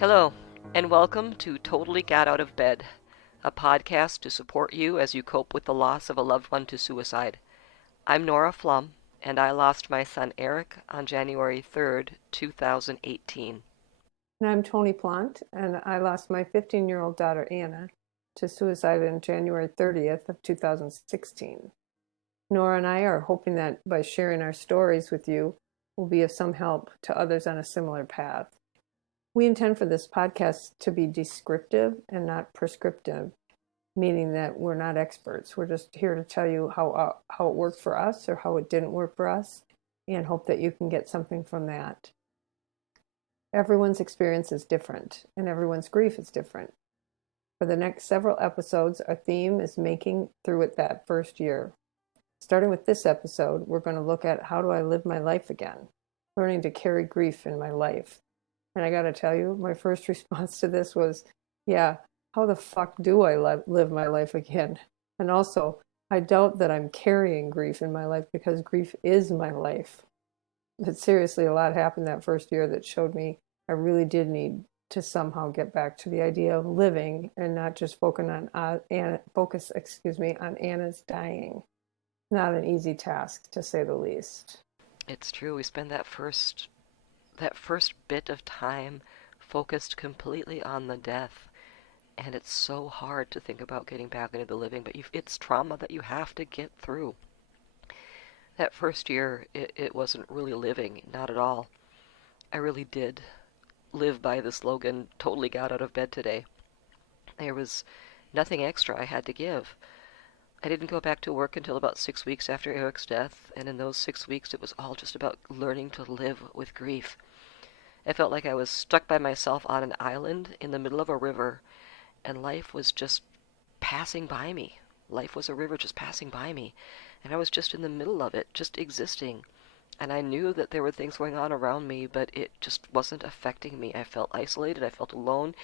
Hello, and welcome to Totally Got Out of Bed, a podcast to support you as you cope with the loss of a loved one to suicide. I'm Nora Flum, and I lost my son Eric on January 3rd, 2018. And I'm Tony Plant, and I lost my 15-year-old daughter Anna to suicide on January 30th of 2016. Nora and I are hoping that by sharing our stories with you, will be of some help to others on a similar path. We intend for this podcast to be descriptive and not prescriptive, meaning that we're not experts. We're just here to tell you how it worked for us or how it didn't work for us, and hope that you can get something from that. Everyone's experience is different, and everyone's grief is different. For the next several episodes, our theme is making through it that first year. Starting with this episode, we're going to look at how do I live my life again, learning to carry grief in my life. And I got to tell you, my first response to this was, yeah, how the fuck do I live my life again? And also, I doubt that I'm carrying grief in my life because grief is my life. But seriously, a lot happened that first year that showed me I really did need to somehow get back to the idea of living and not just focus on Anna's dying. Not an easy task, to say the least. It's true, we spend that first bit of time focused completely on the death, and it's so hard to think about getting back into the living, but it's trauma that you have to get through. That first year, it wasn't really living, not at all. I really did live by the slogan, totally got out of bed today. There was nothing extra I had to give. I didn't go back to work until about 6 weeks after Eric's death, and in those 6 weeks it was all just about learning to live with grief. I felt like I was stuck by myself on an island in the middle of a river, and life was just passing by me. Life was a river just passing by me, and I was just in the middle of it, just existing. And I knew that there were things going on around me, but it just wasn't affecting me. I felt isolated, I felt alone.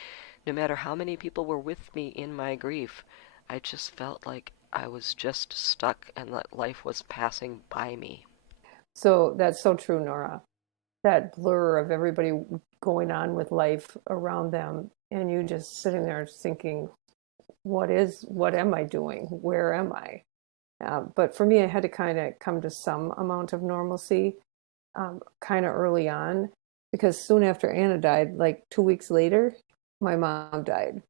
No matter how many people were with me in my grief, I just felt like I was just stuck and that life was passing by me. So that's so true, Nora. That blur of everybody going on with life around them, and you just sitting there thinking, what am I doing? Where am I? But for me, I had to kind of come to some amount of normalcy kind of early on, because soon after Anna died, like 2 weeks later, my mom died.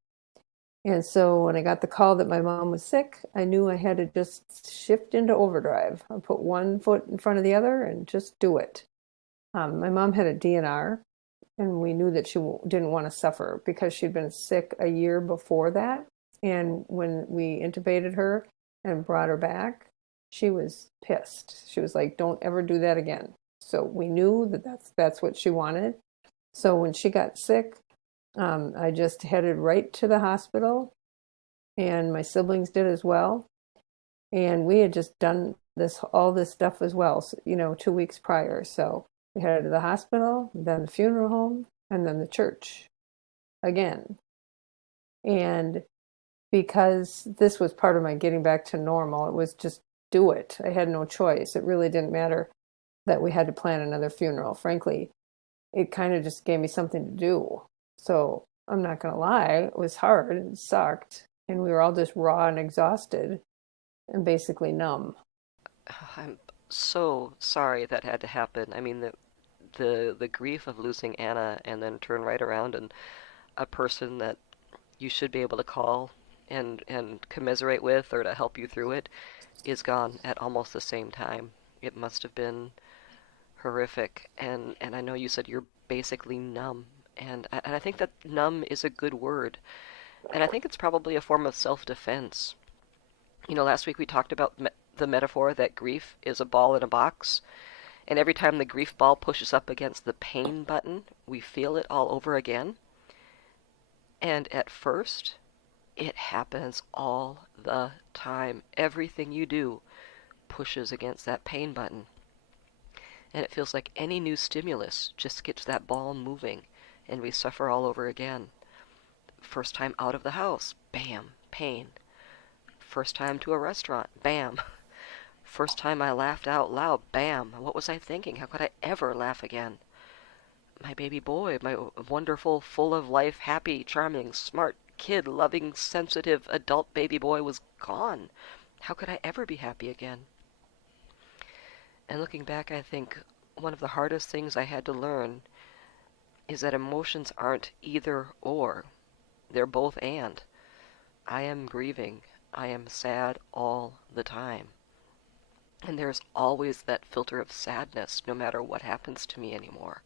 And so when I got the call that my mom was sick, I knew I had to just shift into overdrive. I put one foot in front of the other and just do it. My mom had a DNR, and we knew that she didn't want to suffer because she'd been sick a year before that. And when we intubated her and brought her back, she was pissed. She was like, don't ever do that again. So we knew that that's what she wanted. So when she got sick, I just headed right to the hospital, and my siblings did as well. And we had just done all this stuff as well, so, 2 weeks prior. So we headed to the hospital, then the funeral home, and then the church again. And because this was part of my getting back to normal, it was just do it. I had no choice. It really didn't matter that we had to plan another funeral. Frankly, it kind of just gave me something to do. So I'm not going to lie, it was hard, it sucked, and we were all just raw and exhausted and basically numb. I'm so sorry that had to happen. I mean, the grief of losing Anna and then turn right around and a person that you should be able to call and commiserate with or to help you through it is gone at almost the same time. It must have been horrific. And I know you said you're basically numb. And I think that numb is a good word. And I think it's probably a form of self-defense. Last week we talked about the metaphor that grief is a ball in a box. And every time the grief ball pushes up against the pain button, we feel it all over again. And at first, it happens all the time. Everything you do pushes against that pain button. And it feels like any new stimulus just gets that ball moving, and we suffer all over again. First time out of the house, bam, pain. First time to a restaurant, bam. First time I laughed out loud, bam. What was I thinking? How could I ever laugh again? my baby boy, my wonderful, full of life, happy, charming, smart, kid, loving, sensitive, adult baby boy was gone. How could I ever be happy again? And looking back, I think one of the hardest things I had to learn is that emotions aren't either or, they're both and. I am grieving. I am sad all the time. And there's always that filter of sadness no matter what happens to me anymore.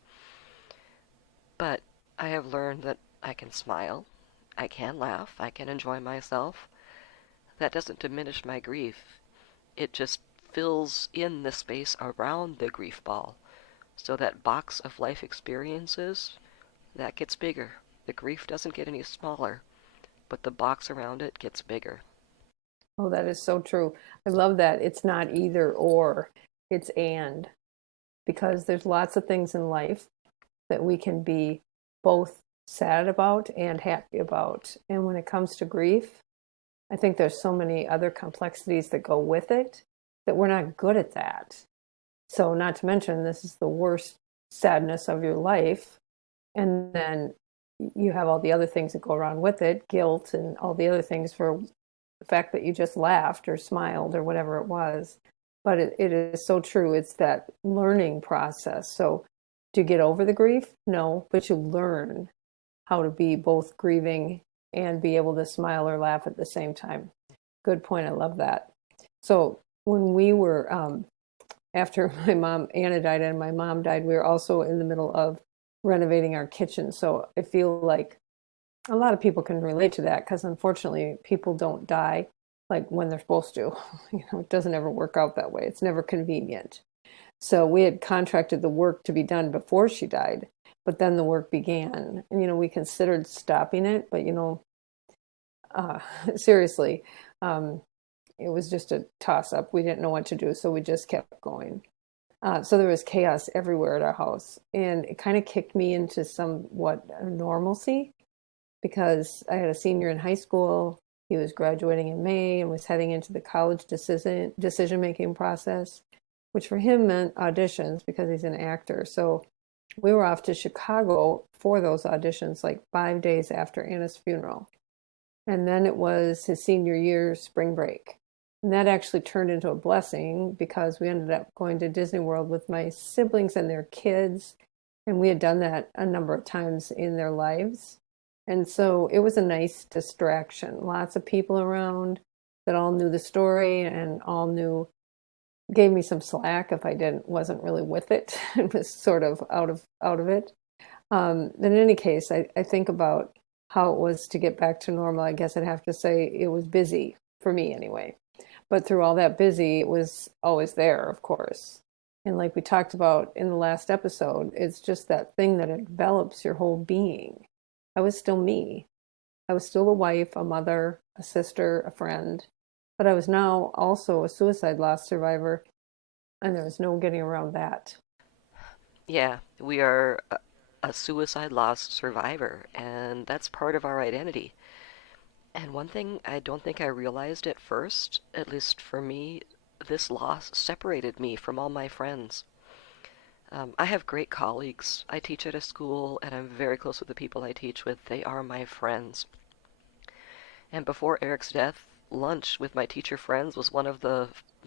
But I have learned that I can smile, I can laugh, I can enjoy myself. That doesn't diminish my grief. It just fills in the space around the grief ball. So that box of life experiences, that gets bigger. The grief doesn't get any smaller, but the box around it gets bigger. Oh, that is so true. I love that. It's not either or, it's and, because there's lots of things in life that we can be both sad about and happy about. And when it comes to grief, I think there's so many other complexities that go with it that we're not good at that. So, not to mention, this is the worst sadness of your life. And then you have all the other things that go around with it, guilt and all the other things for the fact that you just laughed or smiled or whatever it was. But it is so true. It's that learning process. So, do you get over the grief? No, but you learn how to be both grieving and be able to smile or laugh at the same time. Good point. I love that. So, when we were, after my mom, Anna died, and my mom died, we were also in the middle of renovating our kitchen. So, I feel like a lot of people can relate to that because unfortunately people don't die like when they're supposed to. It doesn't ever work out that way. It's never convenient. So we had contracted the work to be done before she died, but then the work began. And we considered stopping it, but uh, seriously, um, it was just a toss up. We didn't know what to do, so we just kept going. So there was chaos everywhere at our house, and it kind of kicked me into somewhat normalcy because I had a senior in high school. He was graduating in May and was heading into the college decision making process, which for him meant auditions because he's an actor. So we were off to Chicago for those auditions like 5 days after Anna's funeral. And then it was his senior year spring break. And that actually turned into a blessing because we ended up going to Disney World with my siblings and their kids. And we had done that a number of times in their lives. And so it was a nice distraction. Lots of people around that all knew the story and all knew, gave me some slack if I wasn't really with it and was sort of out of it. In any case, I think about how it was to get back to normal. I guess I'd have to say it was busy for me anyway. But through all that busy, it was always there, of course. And like we talked about in the last episode, it's just that thing that envelops your whole being. I was still me. I was still a wife, a mother, a sister, a friend, but I was now also a suicide loss survivor, and there was no getting around that. Yeah, we are a suicide loss survivor, and that's part of our identity. And one thing I don't think I realized at first, at least for me, this loss separated me from all my friends. I have great colleagues. I teach at a school, and I'm very close with the people I teach with. They are my friends. And before Eric's death, lunch with my teacher friends was one of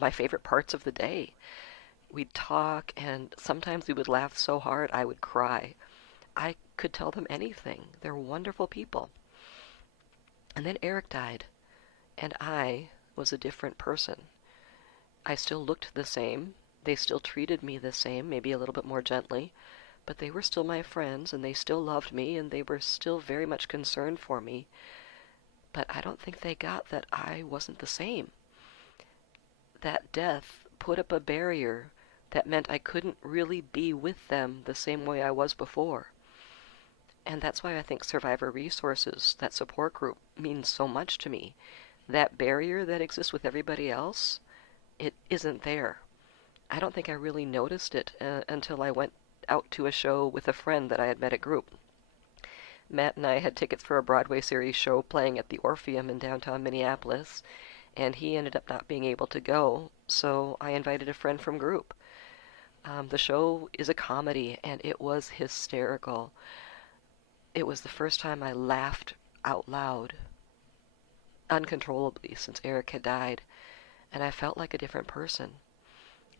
my favorite parts of the day. We'd talk, and sometimes we would laugh so hard I would cry. I could tell them anything. They're wonderful people. And then Eric died, and I was a different person. I still looked the same. They still treated me the same, maybe a little bit more gently, but they were still my friends, and they still loved me, and they were still very much concerned for me. But I don't think they got that I wasn't the same. That death put up a barrier that meant I couldn't really be with them the same way I was before. And that's why I think Survivor Resources, that support group, means so much to me. That barrier that exists with everybody else, it isn't there. I don't think I really noticed it until I went out to a show with a friend that I had met at group. Matt and I had tickets for a Broadway series show playing at the Orpheum in downtown Minneapolis, and he ended up not being able to go, so I invited a friend from group. The show is a comedy, and it was hysterical. It was the first time I laughed out loud, uncontrollably, since Eric had died, and I felt like a different person.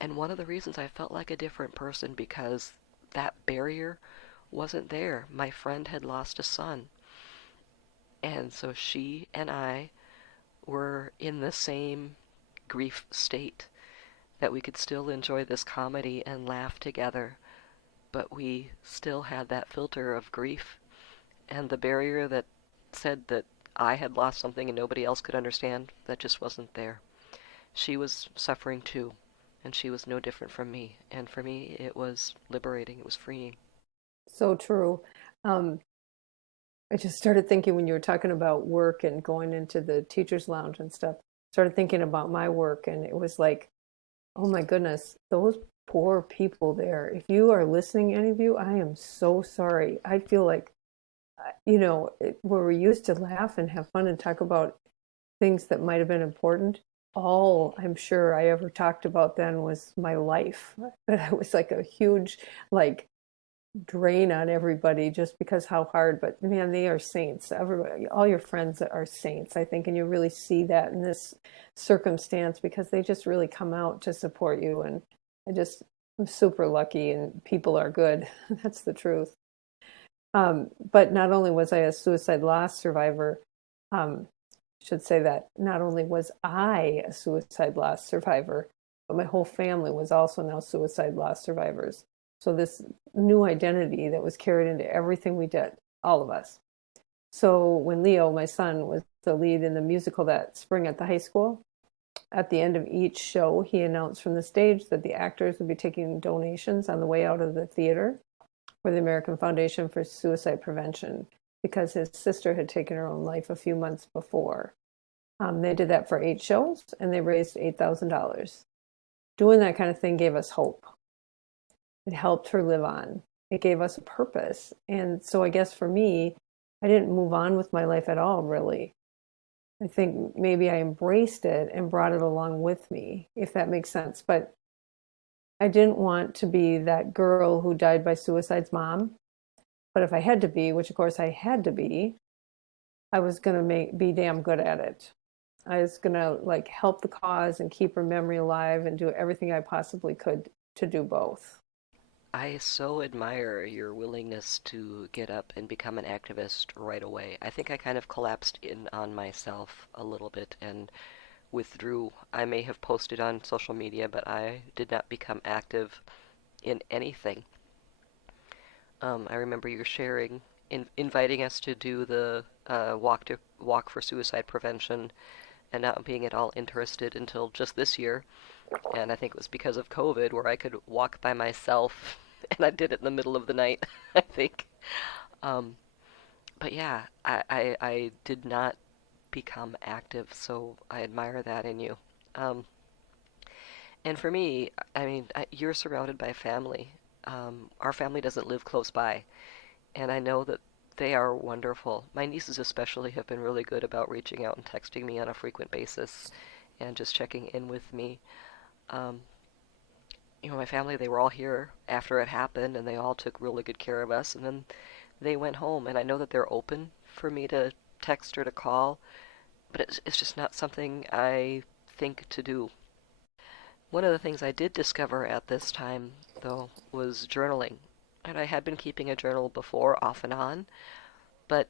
And one of the reasons I felt like a different person because that barrier wasn't there. My friend had lost a son, and so she and I were in the same grief state that we could still enjoy this comedy and laugh together, but we still had that filter of grief and the barrier that said that I had lost something and nobody else could understand, that just wasn't there. She was suffering too, and she was no different from me. And for me, it was liberating, it was freeing. So true. Um, I just started thinking when you were talking about work and going into the teacher's lounge and stuff, started thinking about my work, and it was like, oh my goodness, those poor people there. If you are listening, any of you, I am so sorry. I feel like, where we used to laugh and have fun and talk about things that might have been important, all I'm sure I ever talked about then was my life. But I was like a huge, like, drain on everybody just because how hard, but man, they are saints. Everybody, all your friends are saints, I think, and you really see that in this circumstance because they just really come out to support you. And I just I'm super lucky, and people are good. That's the truth. But not only was I a suicide loss survivor, should say that not only was I a suicide loss survivor, but my whole family was also now suicide loss survivors. So this new identity that was carried into everything we did, all of us. So when Leo, my son, was the lead in the musical that spring at the high school, at the end of each show, he announced from the stage that the actors would be taking donations on the way out of the theater for the American Foundation for Suicide Prevention because his sister had taken her own life a few months before. They did that for 8 shows and they raised $8,000. Doing that kind of thing gave us hope. It helped her live on. It gave us a purpose. And so I guess for me, I didn't move on with my life at all, really. I think maybe I embraced it and brought it along with me, if that makes sense. But I didn't want to be that girl who died by suicide's mom. But if I had to be, which of course I had to be, I was going to be damn good at it. I was going to like help the cause and keep her memory alive and do everything I possibly could to do both. I so admire your willingness to get up and become an activist right away. I think I kind of collapsed in on myself a little bit and withdrew. I may have posted on social media, but I did not become active in anything. I remember you sharing, inviting us to do the walk for suicide prevention, and not being at all interested until just this year. And I think it was because of COVID, where I could walk by myself, and I did it in the middle of the night, I think. Um, but yeah, I did not become active, so I admire that in you. Um, and for me, I mean, you're surrounded by family. Our family doesn't live close by, and I know that they are wonderful. My nieces especially have been really good about reaching out and texting me on a frequent basis and just checking in with me. Um, my family, they were all here after it happened, and they all took really good care of us, and then they went home, and I know that they're open for me to text or to call, but it's just not something I think to do. One of the things I did discover at this time, though, was journaling. And I had been keeping a journal before, off and on, but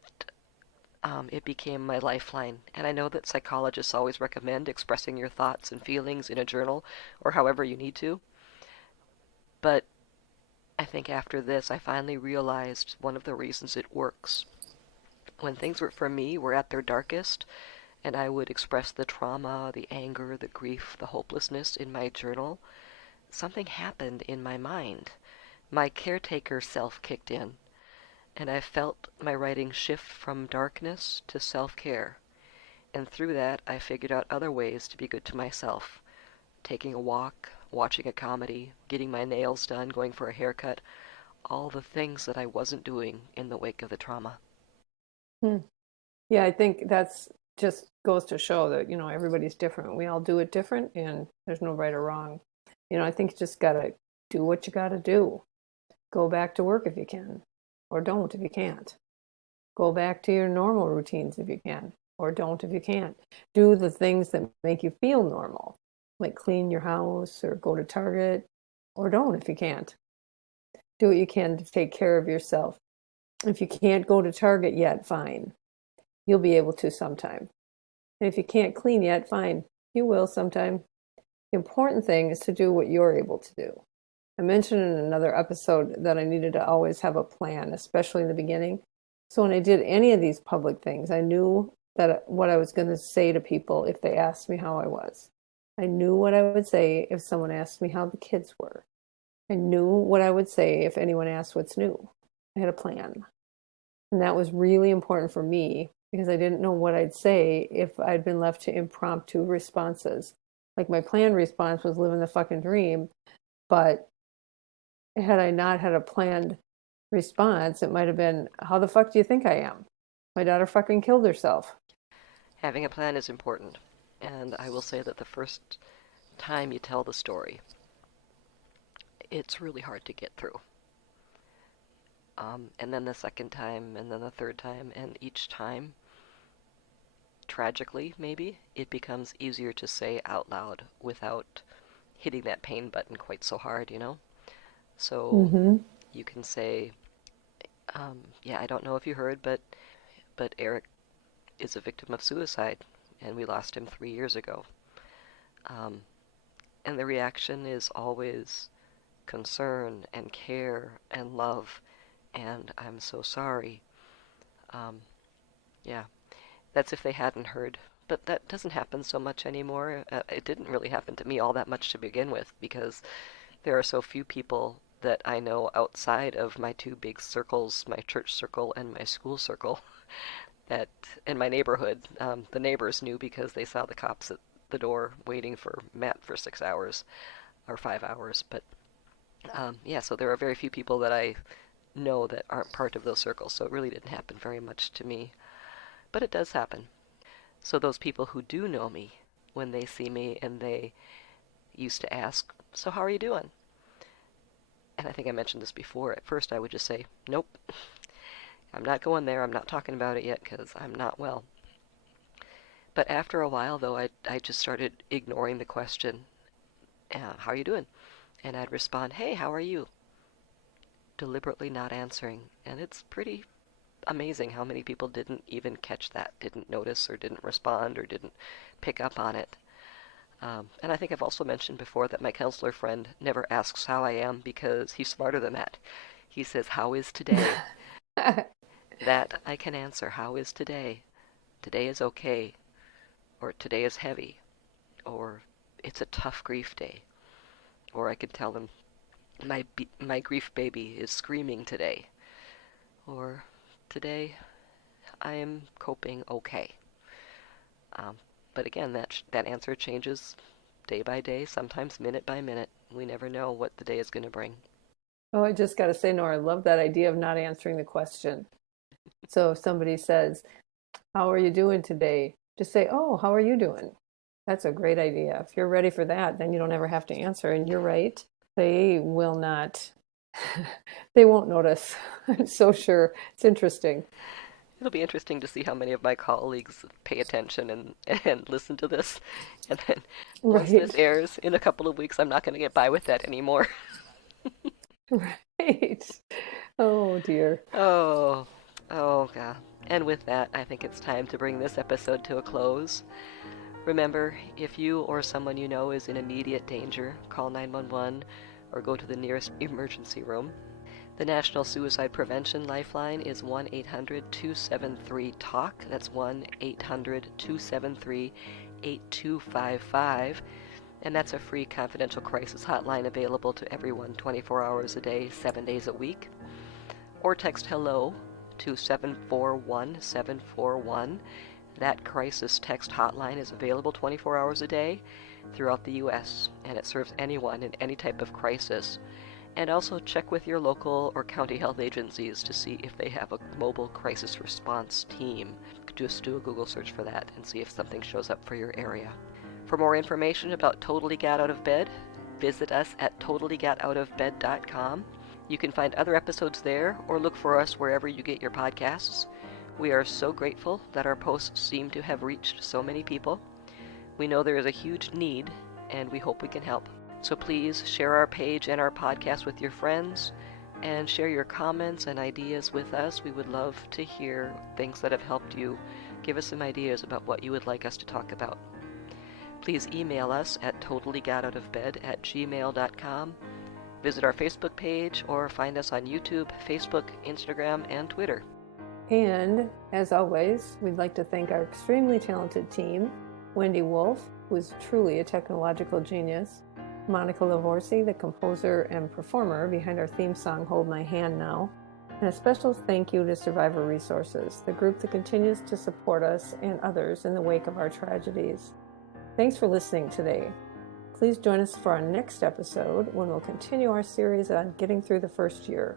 it became my lifeline. And I know that psychologists always recommend expressing your thoughts and feelings in a journal or however you need to. But I think after this, I finally realized one of the reasons it works. When things were for me were at their darkest, and I would express the trauma, the anger, the grief, the hopelessness in my journal, something happened in my mind. My caretaker self kicked in, and I felt my writing shift from darkness to self-care. And through that, I figured out other ways to be good to myself. Taking a walk, watching a comedy, getting my nails done, going for a haircut, all the things that I wasn't doing in the wake of the trauma. Hmm. Yeah, I think that's just goes to show that, everybody's different. We all do it different and there's no right or wrong. I think you just got to do what you got to do. Go back to work if you can, or don't if you can't. Go back to your normal routines if you can, or don't if you can't. Do the things that make you feel normal, like clean your house or go to Target, or don't if you can't. Do what you can to take care of yourself. If you can't go to Target yet, fine. You'll be able to sometime. And if you can't clean yet, fine. You will sometime. The important thing is to do what you're able to do. I mentioned in another episode that I needed to always have a plan, especially in the beginning. So when I did any of these public things, I knew that what I was going to say to people if they asked me how I was. I knew what I would say if someone asked me how the kids were. I knew what I would say if anyone asked what's new. I had a plan. And that was really important for me because I didn't know what I'd say if I'd been left to impromptu responses. Like my planned response was living the fucking dream, but had I not had a planned response, it might have been, how the fuck do you think I am? My daughter fucking killed herself. Having a plan is important, and I will say that the first time you tell the story, it's really hard to get through. And then the second time, and then the third time, and each time, tragically, maybe, it becomes easier to say out loud without hitting that pain button quite so hard, you know? So Mm-hmm. you can say, yeah, I don't know if you heard, but Eric is a victim of suicide, and we lost him 3 years ago. Um, and the reaction is always concern and care and love, and I'm so sorry. Um, yeah, that's if they hadn't heard. But that doesn't happen so much anymore. It didn't really happen to me all that much to begin with because there are so few people that I know outside of my two big circles, my church circle and my school circle, that in my neighborhood, the neighbors knew because they saw the cops at the door waiting for Matt for 6 hours or 5 hours. But yeah, so there are very few people that I know that aren't part of those circles, so it really didn't happen very much to me. But it does happen. So those people who do know me, when they see me and they used to ask, so how are you doing? And I think I mentioned this before. At first I would just say, nope, I'm not going there. I'm not talking about it yet because I'm not well. But after a while, though, I just started ignoring the question, how are you doing? And I'd respond, hey, how are you? Deliberately not answering. And it's pretty amazing how many people didn't even catch that, didn't notice or didn't respond or didn't pick up on it. And I think I've also mentioned before that my counselor friend never asks how I am because he's smarter than that. He says, how is today? That I can answer, how is today? Today is okay, or today is heavy, or it's a tough grief day. Or I could tell them, my grief baby is screaming today. Or today I am coping okay. Um, but again, that answer changes day by day, sometimes minute by minute. We never know what the day is going to bring. Oh, I just got to say, Nora, I love that idea of not answering the question. So if somebody says, how are you doing today? Just say, oh, how are you doing? That's a great idea. If you're ready for that, then you don't ever have to answer. And you're right. They will not, they won't notice. I'm so sure. It's interesting. It'll be interesting to see how many of my colleagues pay attention and listen to this. And then once this Right. airs in a couple of weeks, I'm not going to get by with that anymore. Right. Oh, dear. Oh, oh, God. And with that, I think it's time to bring this episode to a close. Remember, if you or someone you know is in immediate danger, call 911 or go to the nearest emergency room. The National Suicide Prevention Lifeline is 1-800-273-TALK. That's 1-800-273-8255. And that's a free confidential crisis hotline available to everyone 24 hours a day, 7 days a week. Or text HELLO to 741-741. That crisis text hotline is available 24 hours a day throughout the U.S., and it serves anyone in any type of crisis. And also check with your local or county health agencies to see if they have a mobile crisis response team. Just do a Google search for that and see if something shows up for your area. For more information about Totally Got Out of Bed, visit us at totallygotoutofbed.com. You can find other episodes there or look for us wherever you get your podcasts. We are so grateful that our posts seem to have reached so many people. We know there is a huge need, and we hope we can help. So please share our page and our podcast with your friends, and share your comments and ideas with us. We would love to hear things that have helped you. Give us some ideas about what you would like us to talk about. Please email us at totallygotoutofbed@gmail.com. Visit our Facebook page or find us on YouTube, Facebook, Instagram, and Twitter. And as always, we'd like to thank our extremely talented team, Wendy Wolf, who is truly a technological genius, Monica Lavorsi, the composer and performer behind our theme song, Hold My Hand Now, and a special thank you to Survivor Resources, the group that continues to support us and others in the wake of our tragedies. Thanks for listening today. Please join us for our next episode when we'll continue our series on getting through the first year.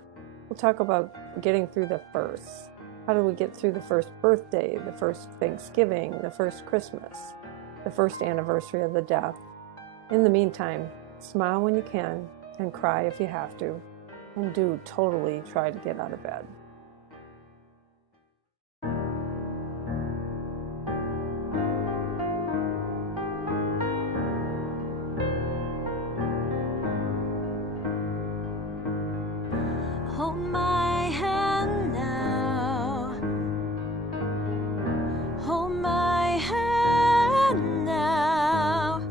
We'll talk about getting through the firsts. How do we get through the first birthday, the first Thanksgiving, the first Christmas, the first anniversary of the death? In the meantime, smile when you can and cry if you have to, and do totally try to get out of bed. Hold my hand now. Hold my hand now.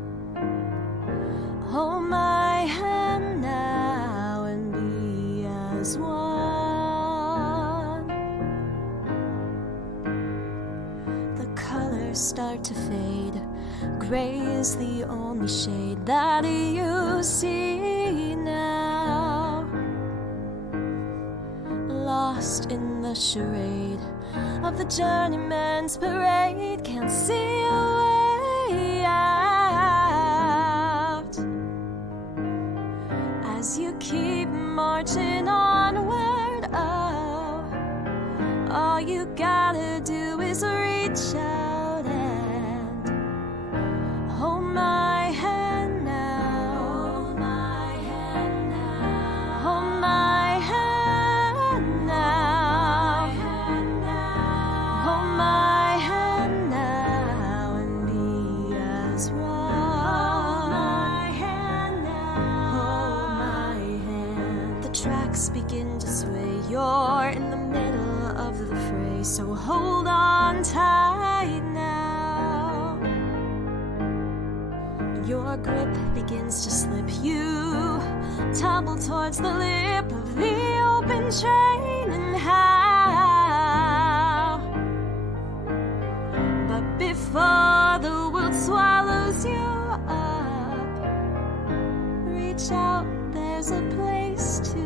Hold my hand now and be as one. The colors start to fade. Gray is the only shade that you see now. Lost in the charade of the journeyman's parade, can't see a way out. As you keep marching onward, oh, all you gotta do is reach out and hold my hand now. Hold my hand now. Hold my hand now. Hold my hand now and be as one. Hold my hand now. Hold my hand. The tracks begin to sway. You're in the middle of the fray, so hold on tight now. Your grip begins to slip. You tumble towards the lip of the open train, and how? But before the world swallows you up, reach out, there's a place to